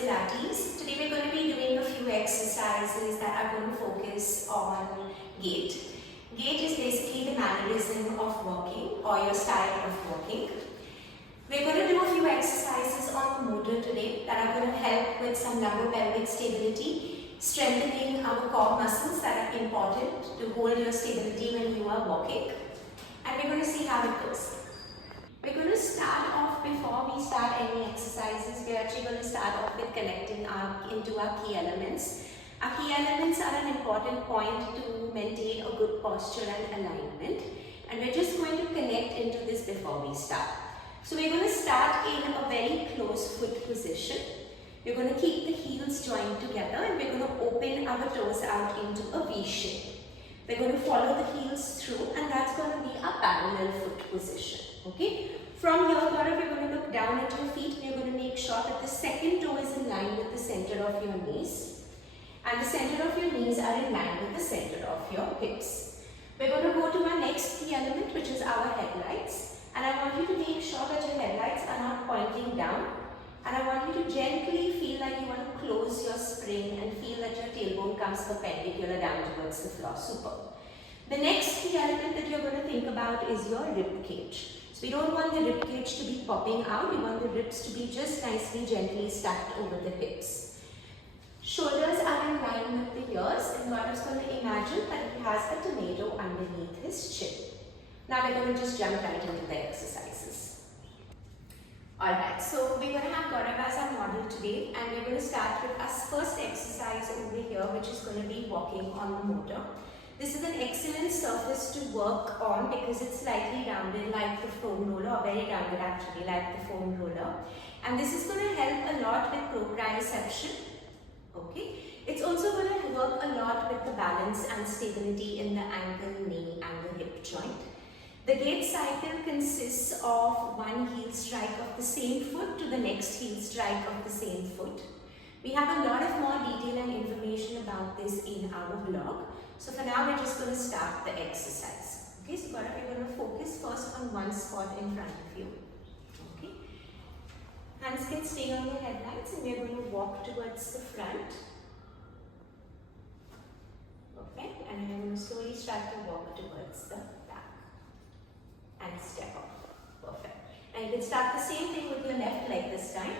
Pilates. Today we're going to be doing a few exercises that are going to focus on gait. Gait is basically the mannerism of walking or your style of walking. We're going to do a few exercises on the motor today that are going to help with some lumbo-pelvic stability, strengthening our core muscles that are important to hold your stability when you are walking. And we're going to see how it goes. We're going to start off, before we start any exercises, we're actually going to start off with connecting into our key elements. Our key elements are an important point to maintain a good posture and alignment. And we're just going to connect into this before we start. So we're going to start in a very close foot position. We're going to keep the heels joined together and we're going to open our toes out into a V shape. We're going to follow the heels through and that's going to be our parallel foot position. Okay? From here, we're going to look down at your feet and you're going to make sure that the second toe is in line with the center of your knees. And the center of your knees are in line with the center of your hips. We're going to go to our next key element, which is our headlights. And I want you to make sure that your headlights are not pointing down. And I want you to gently feel like you want to close your spring and feel that your tailbone comes perpendicular down towards the floor. Super. The next key element that you're going to think about is your rib cage. So we don't want the rib cage to be popping out. We want the ribs to be just nicely, gently stacked over the hips. Shoulders are in line with the ears, and Gaurav is going to imagine that he has a tomato underneath his chin. Now we're going to just jump right into the exercises. Alright, so we're going to have Gaurav as our model today, and we're going to start with our first exercise over here, which is going to be walking on the motor. This is an excellent surface to work on because it's slightly rounded like the foam roller, or very rounded actually like the foam roller. And this is going to help a lot with proprioception. Okay. It's also going to work a lot with the balance and stability in the ankle, knee and the hip joint. The gait cycle consists of one heel strike of the same foot to the next heel strike of the same foot. We have a lot of more detail and information about this in our blog. So for now, we're just going to start the exercise. Okay, so Gaurav, you're going to focus first on one spot in front of you. Okay, hands can stay on your headlights and we're going to walk towards the front. Okay, and then we're going to slowly start to walk towards the back and step up. Perfect. And you can start the same thing with your left leg this time.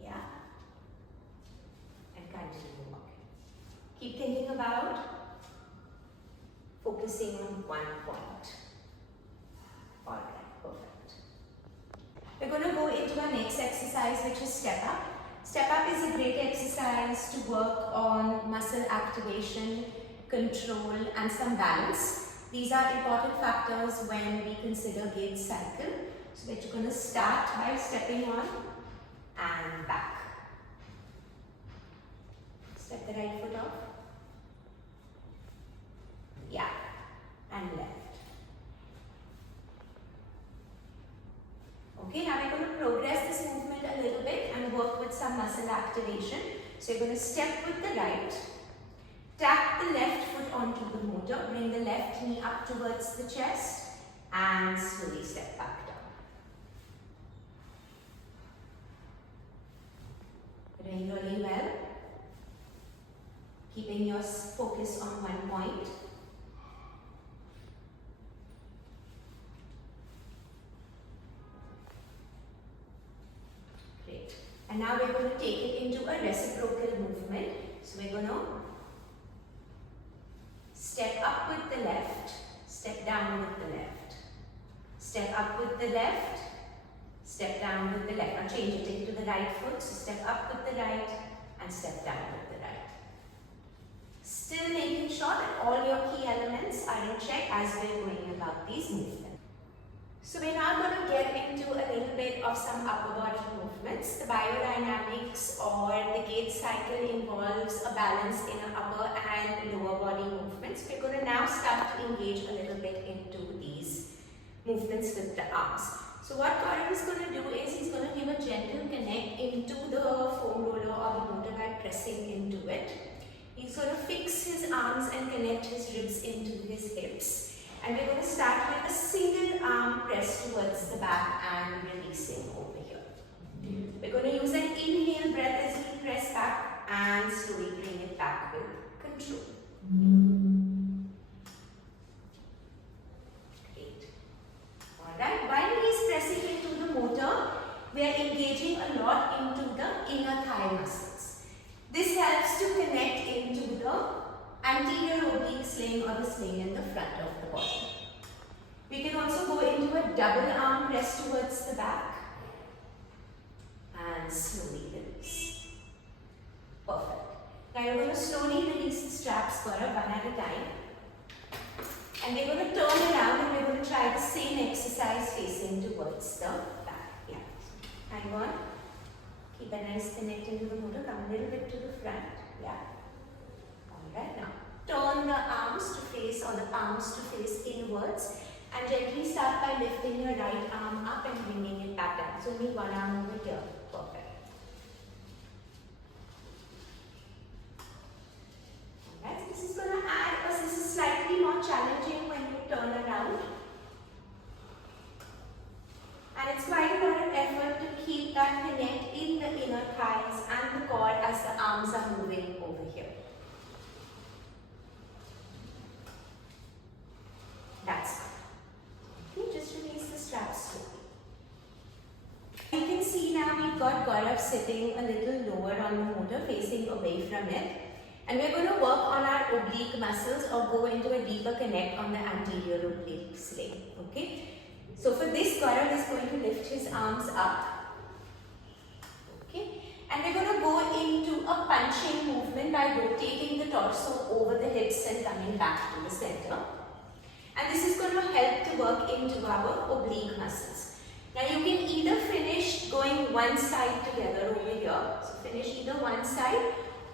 Yeah, and continue. Keep thinking about focusing on one point. Alright, perfect. We're going to go into our next exercise, which is step up. Step up is a great exercise to work on muscle activation, control and some balance. These are important factors when we consider gait cycle. So we're going to start by stepping on and back. Step the right foot off. Yeah, and left. Okay, now we're going to progress this movement a little bit and work with some muscle activation. So you're going to step with the right, tap the left foot onto the motor, bring the left knee up towards the chest and slowly step back down. Doing really well. Keeping your focus on one point. Great. And now we're going to take it into a reciprocal movement. So we're going to step up with the left, step down with the left. Step up with the left, step down with the left. Now change it, take it to the right foot. So step up with the right and step down with the right. Still making sure that all your key elements are in check as we're going about these movements. So we're now going to get into a little bit of some upper body movements. The biodynamics or the gait cycle involves a balance in our upper and lower body movements. We're going to now start to engage a little bit into these movements with the arms. So what Gaurav is going to do is he's going to give a gentle connect into the foam roller or the motor by pressing into it. He's going to fix his arms and connect his ribs into his hips. And we're going to start with a single arm press towards the back and releasing over here. pressing into the motor, we are engaging a lot into the inner thigh muscles. This helps to connect into the anterior oblique sling or the sling in the front of the body. We can also go into a double arm press towards the back and slowly release. Perfect. Now you're going to slowly release the straps for one at a time. And we're going to turn around and we're going to try the same exercise facing towards the back. Yeah. Hang on. Keep a nice connect into the motor. Come a little bit to the front. Yeah. Alright, now turn the arms to face or the palms to face inwards. And gently start by lifting your right arm up and bringing it back down. So only one arm over here. Perfect. Alright, so this is going to add, because this is slightly more challenging when you turn around. And it's quite a lot of effort to keep that connect in the inner thighs and the core as the arms are moving over here. That's fine. Okay, just release the straps slowly. You can see now we've got Gaurav sitting a little lower on the motor, facing away from it. And we're going to work on our oblique muscles or go into a deeper connect on the anterior oblique sling. Okay. So for this, Gaurav is going to lift his arms up. Okay. And we're going to go into a punching movement by rotating the torso over the hips and coming back to the center. And this is going to help to work into our oblique muscles. Now you can either finish going one side together over here. So finish either one side,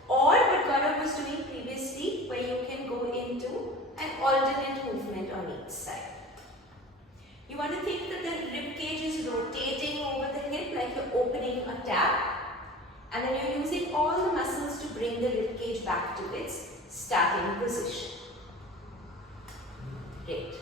or what Gaurav was doing previously, where you can go into an alternate movement on each side. You want to think that the rib cage is rotating over the hip like you're opening a tap, and then you're using all the muscles to bring the rib cage back to its starting position. Great.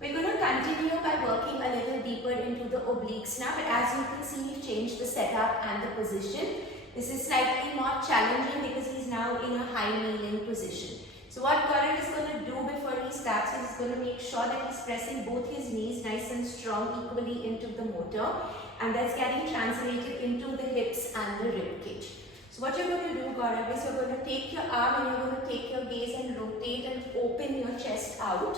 We're going to continue by working a little deeper into the obliques now, but as you can see, we've changed the setup and the position. This is slightly more challenging because he's now in a high kneeling position. So what Gaurav is going to do before he starts is he's going to make sure that he's pressing both his knees nice and strong equally into the motor, and that's getting translated into the hips and the rib cage. So what you're going to do, Gaurav, is you're going to take your arm and you're going to take your gaze and rotate and open your chest out.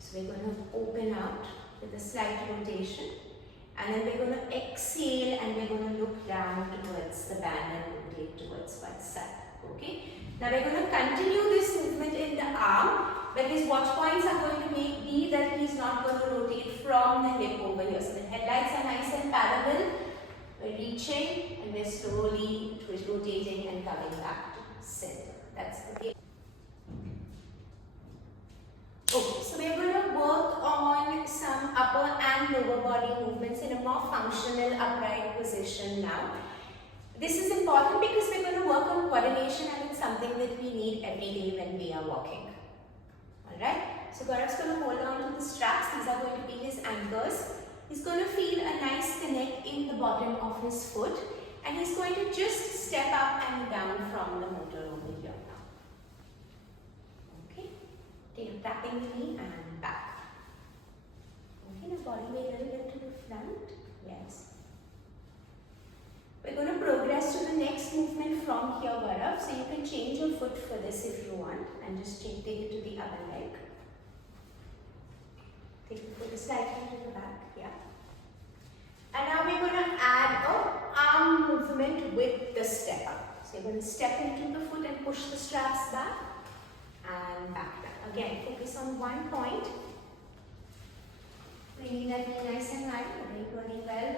So we're going to open out with a slight rotation, and then we're going to exhale and we're going to look down towards the band and rotate towards one side. Okay. Now we're going to continue this movement in the arm, but his watch points are going to be that he's not going to rotate from the hip over here. So the headlights are nice and parallel. We're reaching and we're slowly rotating and coming back to the center. That's the game. Okay, so we're going to work on some upper and lower body movements in a more functional upright position now. This is important because we're going to work on coordination, and it's something that we need every day when we are walking. Alright, so Gaurav's going to hold on to the straps. These are going to be his anchors. He's going to feel a nice connect in the bottom of his foot, and he's going to just step up and down from the motor over here now. Okay, tapping the knee and back. Okay, the body weight a little bit to the front. Yes. We're going to progress to the next movement from here, Gaurav. So you can change your foot for this if you want, and just take it to the other leg. Take the foot slightly to the back, yeah. And now we're going to add an arm movement with the step up. So you're going to step into the foot and push the straps back and back down. Again, focus on one point. Bringing that knee nice and high, very well.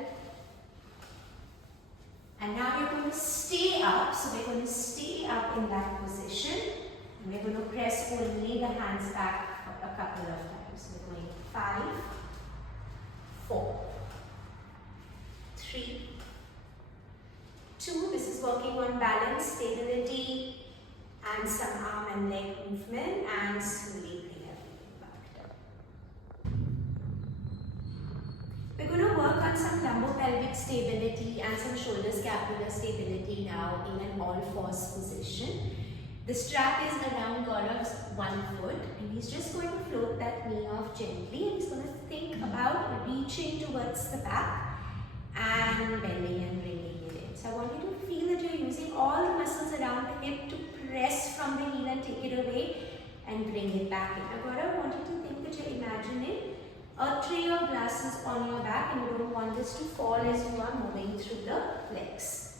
And now you're going to stay up. So we're going to stay up in that position. And we're going to press only the hands back a couple of times. We're going 5, 4, 3, 2. This is working on balance, stability, and some arm and leg movement, and slowly bring everything back down. We're going to work on some lumbo-pelvic stability and some shoulder-scapular stability now in an all-fours position. The strap is around Gaurav's one foot, and he's just going to float that knee off gently, and he's going to think about reaching towards the back and bending and bringing it in. So I want you to feel that you're using all the muscles around the hip to press from the heel and take it away and bring it back in. Now what I want you to think that you're imagining a tray of glasses on your back, and you don't want this to fall as you are moving through the legs.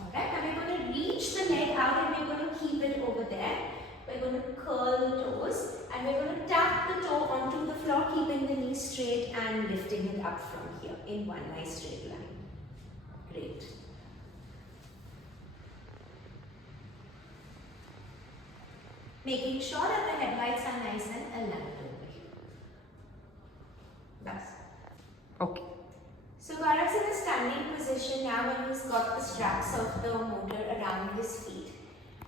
Alright, now we're going to reach the leg out and we're going to keep it over there. We're going to curl the toes and we're going to tap the toe onto the floor, keeping the knee straight and lifting it up from here in one nice straight line. Great. Making sure that the headlights are nice and aligned over here. That's Okay. So Gaurav's in a standing position now when he's got the straps of the motor around his feet.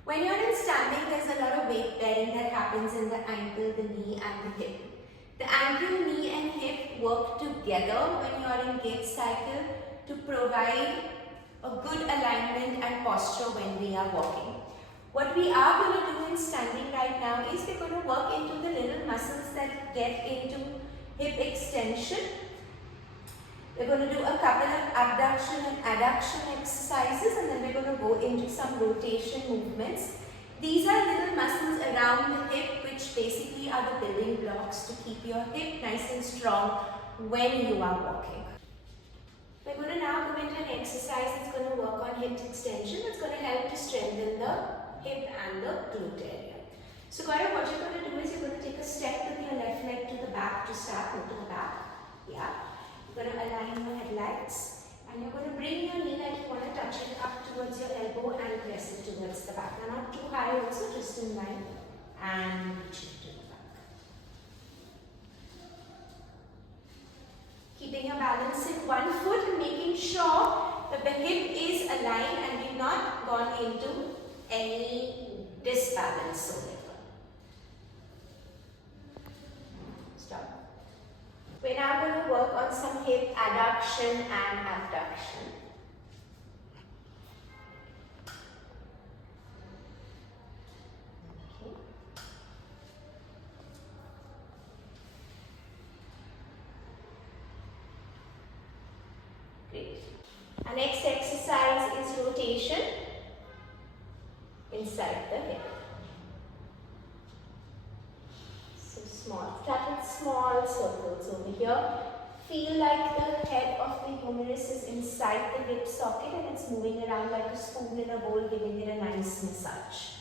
When you're in standing, there's a lot of weight bearing that happens in the ankle, the knee and the hip. The ankle, knee and hip work together when you're in gait cycle to provide a good alignment and posture when we are walking. What we are going to do in standing right now is we're going to work into the little muscles that get into hip extension. We're going to do a couple of abduction and adduction exercises, and then we're going to go into some rotation movements. These are little muscles around the hip which basically are the building blocks to keep your hip nice and strong when you are walking. We're going to now go into an exercise that's going to work on hip extension. It's going to help to strengthen the hip and the glute area. So Gaurav, what you're going to do is you're going to take a step with your left leg to the back to start, go to the back. Yeah. You're going to align your headlights and you're going to bring your knee like you want to touch it up towards your elbow and press it towards the back. Now not too high also, just in line, and reach it to the back. Keeping your balance in one foot and making sure that the hip is aligned and we've not gone into any disbalance so ever. Stop. We're now going to work on some hip adduction and abduction. Okay. Great. Our next exercise is rotation inside the hip. So start with small circles over here. Feel like the head of the humerus is inside the hip socket and it's moving around like a spoon in a bowl, giving it a nice massage.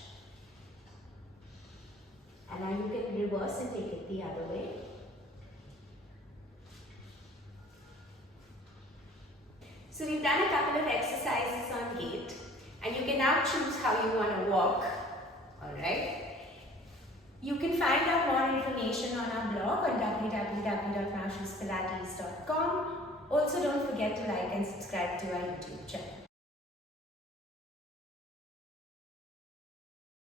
And now you can reverse and take it the other way. So we've done a couple of exercises on gait, and you can now choose how you want to walk. Alright. You can find out more information on our blog on www.musculoskeletal.com. Also don't forget to like and subscribe to our YouTube channel.